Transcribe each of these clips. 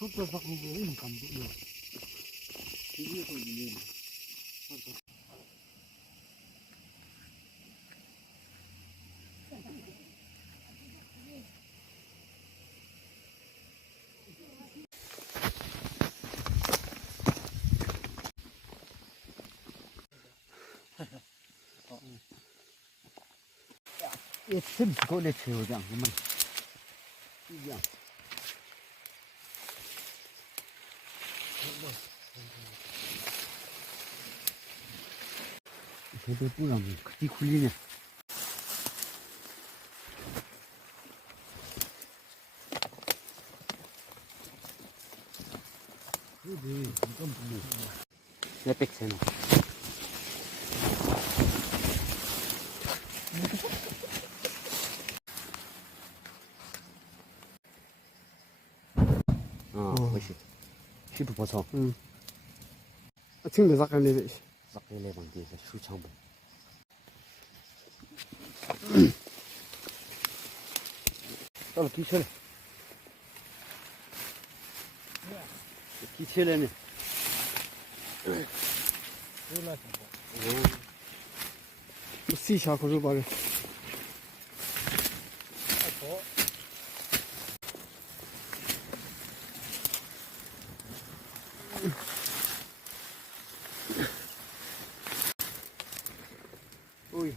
쏟아 갖고 오는 감독이야. 이게 더 이게. 이 틈, 그거를 채우자, 그러면. 이게. 저도 뿌라면 그뒤 굴리네. 그래, 이건 불러. 내 백세는. 그것이. 피부 벗어. 응. 친구 삭갈래. 싹내내 방지에서 수창부. 떨어 기철래. 기철래네. 씨샤 거를 말해. 오이.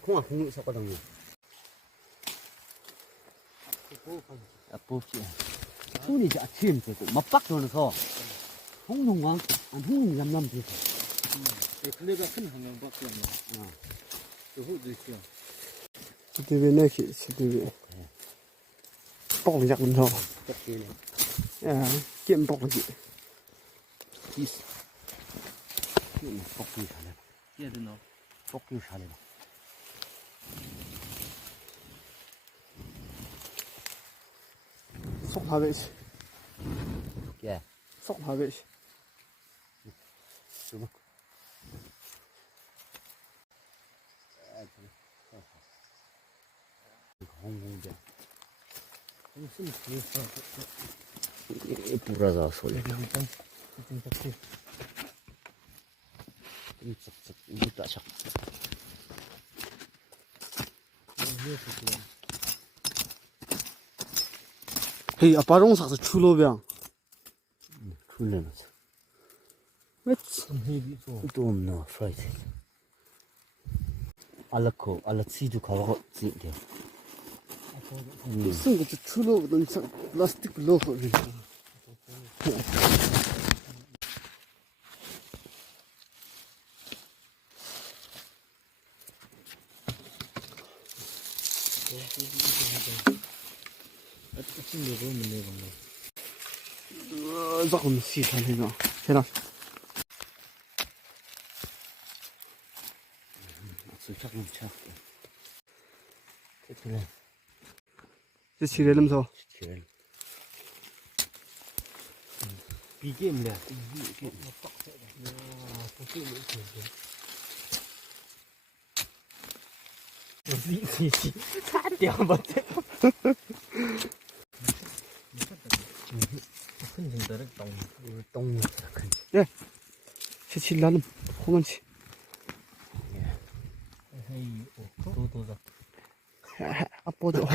콩아 국물 섞어당겨. 뽑지. 손이 이제 아침 되고 맞박 돌아서 홍농광 안 홍농 잠남 되고. 근데가 큰 한명밖에 없나. 요거도 있어. 집에 내기 집에. 뽕 잡는 거. 떡기네. 야, 겜 뽕지. 이스. 볶기 잘해. 얘도 넣어. 볶기 잘해. 속 하베시. 예. 속 하베시. 좀. 홍공대. 무슨 그랬어. 이 불어서 소리. 일단 이렇게. 쓱쓱 무다삭. 헤이 아빠롱 사서 출로병. 출려면서. 왜? 또 없나 프라이드. 알라코 알라치도 가고 지게. 무슨 것도 출로거든. 플라스틱 넣어. 조금 시선해놔. 해라. 살짝 뭉쳐. 그래. 저 지뢰면서. 그래. 비계입니다. 똥. 예. 세칠라는 호만치. 도도다. 아빠도.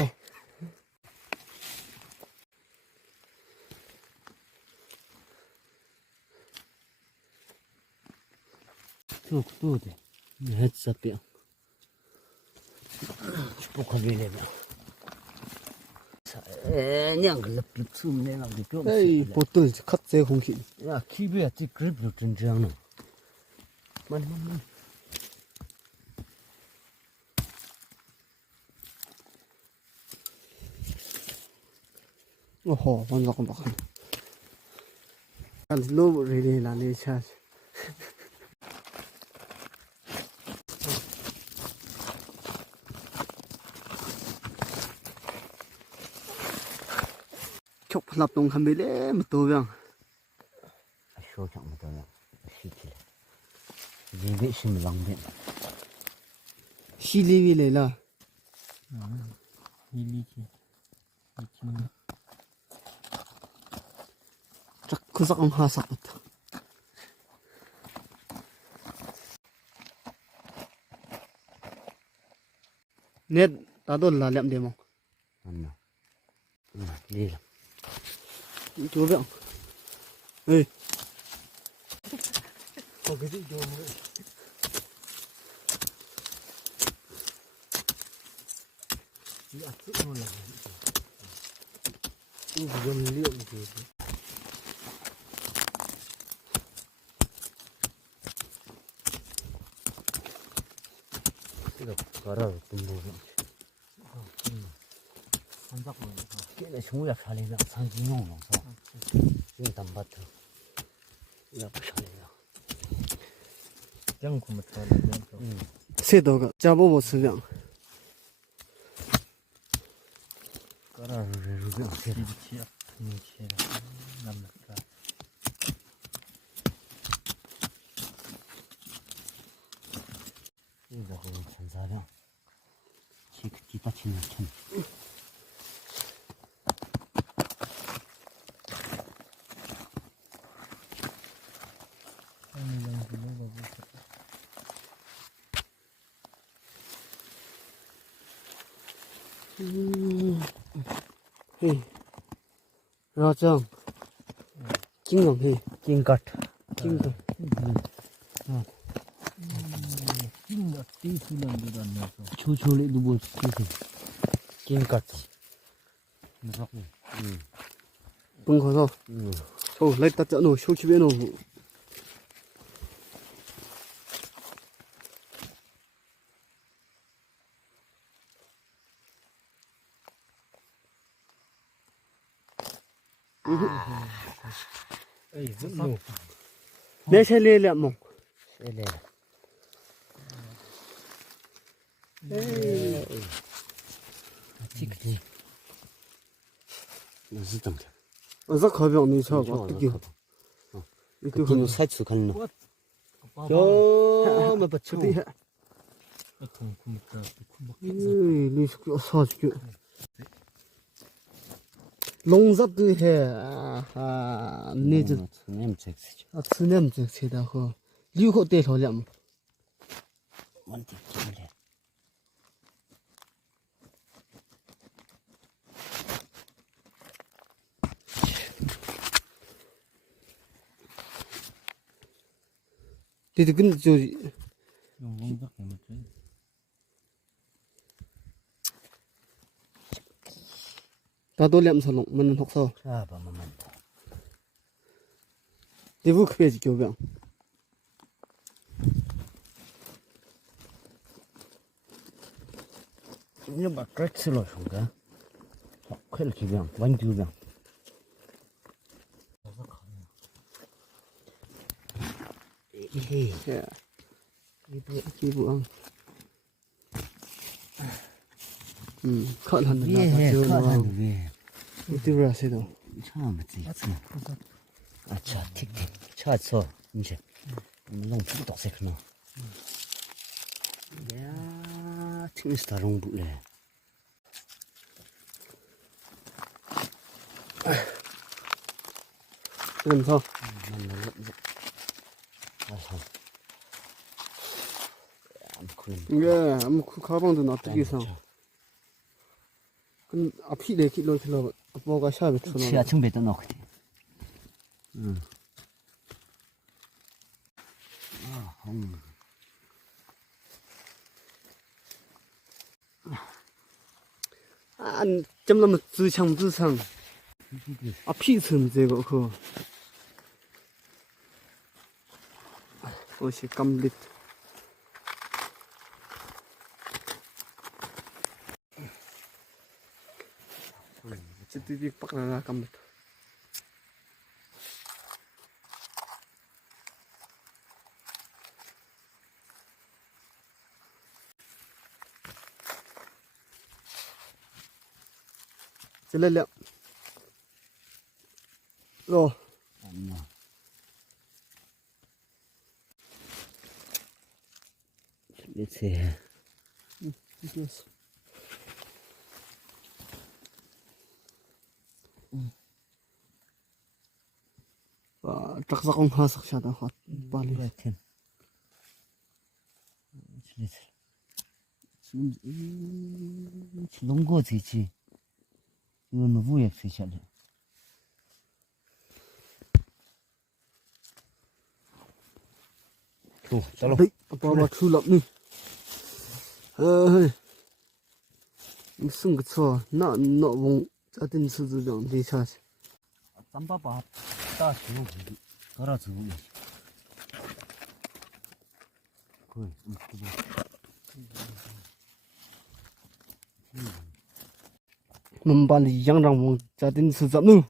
또 돼. 햇사병. 축복하려면. 그냥 글럽 숨 내가 좀. 에이, 보통 컷제 공기. 야, 키비야, 지 그립도 진짜는. 많이. 오호, 완전 깜빡하네. 난 로브 레디 나네 차. lap tong kham bele ma to bang show chẳng một tờ xí chỉ vì vệ sinh lòng điện si le wi le la Ili ki. Ikin. chak khu sak ang ha sak at net ta don la lem de mo anh nào đi làm to bang ê Có cái gì vô mới. Đi ăn chút ngon lành. Dân liệu gì. 이거 걸어 좀 보고 한작 먹어. 걔네 중국에 살리면 상진용 넣어서 지금 담바트 이거 살리면 짱 고마 타는 거. se do ga cha bo bo su bang 걸어를 이렇게 비비치야. 비비치야. 남났다. 이거 전사량 지금 뒤다 치는 천 아니면 그거 먹고. hey ra chang king ngam hey 찡갓 king ngam 띵가 띵수는 데도 안 나서. 초초리 누구 쓰세요 찡갓 무섭. bung kho so so lai ta cha no shu chi be no 에이, 좀 ne se le le mo 세레 찍지 무슨 땀 za kho bang ni cha ga ti ki itu 그는 살수 갔노 봐. 저마 받쳐 ti ha 통 굽다. 굽 ni su ko sa ji long zap tu he ha ni ji nem 잭스 a tsnem ji che da ho liu ho de tho lam 뭔데 길래 de de gun jo 용공작 해먹지. da do lam sa long man hok so 잡아 마만 de bu khwe ji kyo bang 이제 막 트랙스로 손가 쾌를 기병 완주병 ya ki bu ang khat han na 위에 jo no 커는 위에 itu ra se do 처음 봤지 아차 틱틱 차서 이제 너무 부도 세크노 야 팅스 다롱 불래 lam so 만나서 아서 암큰 ye am khu kha bang du na ti sang kun a phi le ki lo ki lo apo ga sha be chu no 치아 청배도 넣고 an cham lam zu chang a phi chum je go kho o shi complete chiti dik pak na complete chile le 어. 엄마. 이제 이겼어. 딱딱한 하삭 샤다 핫 빨리. 같은. 지금 지금 거지지. 이건 뭐 부에 쓰셔야 또 잘라. Đấy, bà thu lắm đi. Sưng cái chua, nọ vùng gia đình sử dụng đi cha. 쌈밥밥 따 주고 갈아 주고. 거의 그거. Mình bà lý giang rằng vùng gia đình sử dụng nữa.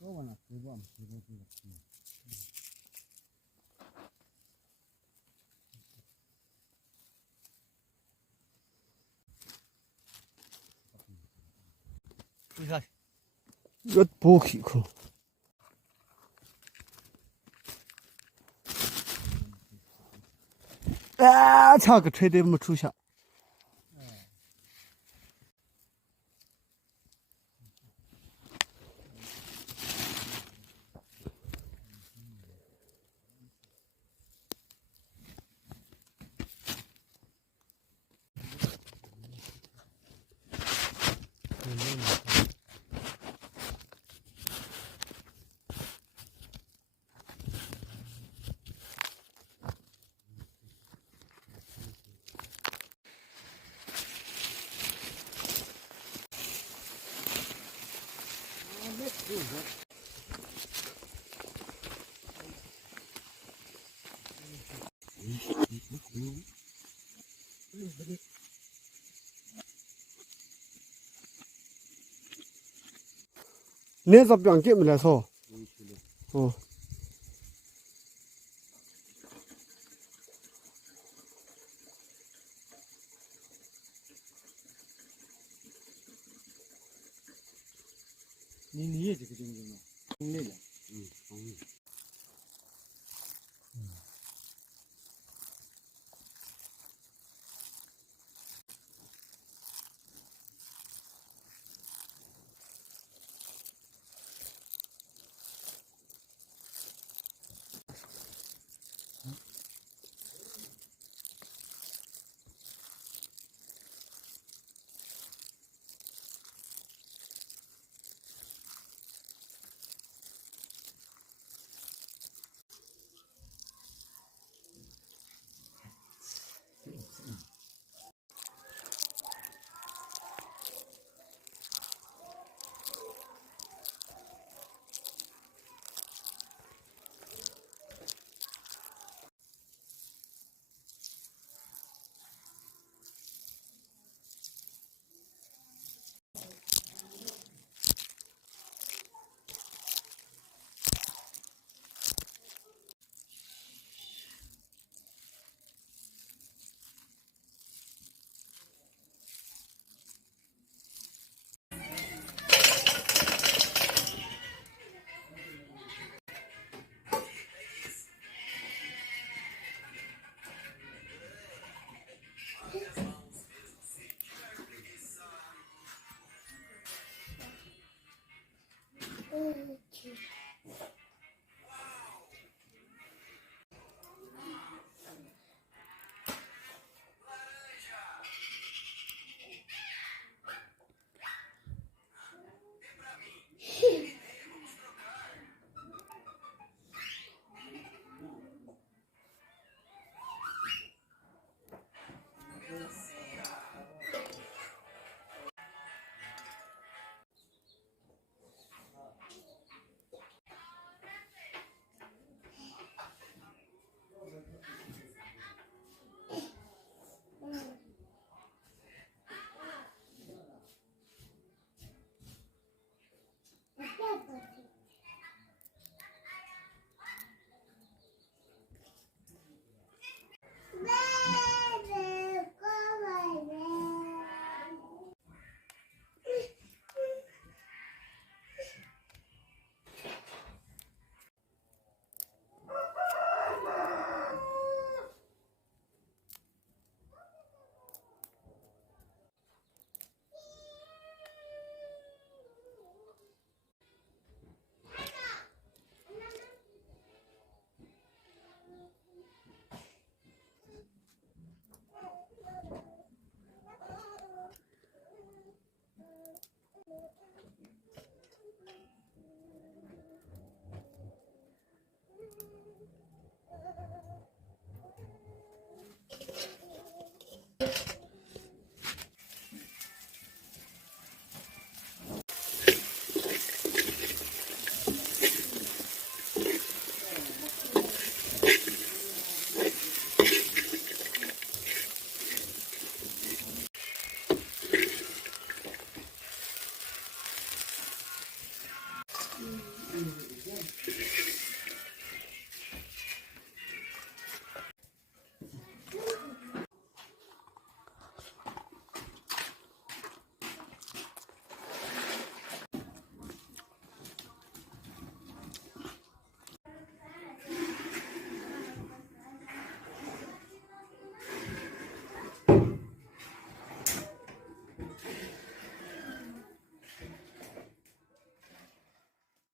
또하나 대박 대박. Rất bố khỉ khổ. Chà cái thuê đêm mà chú chạ. 내가 병게 밀어서. 니 얘기 그 정도는. 동네냐?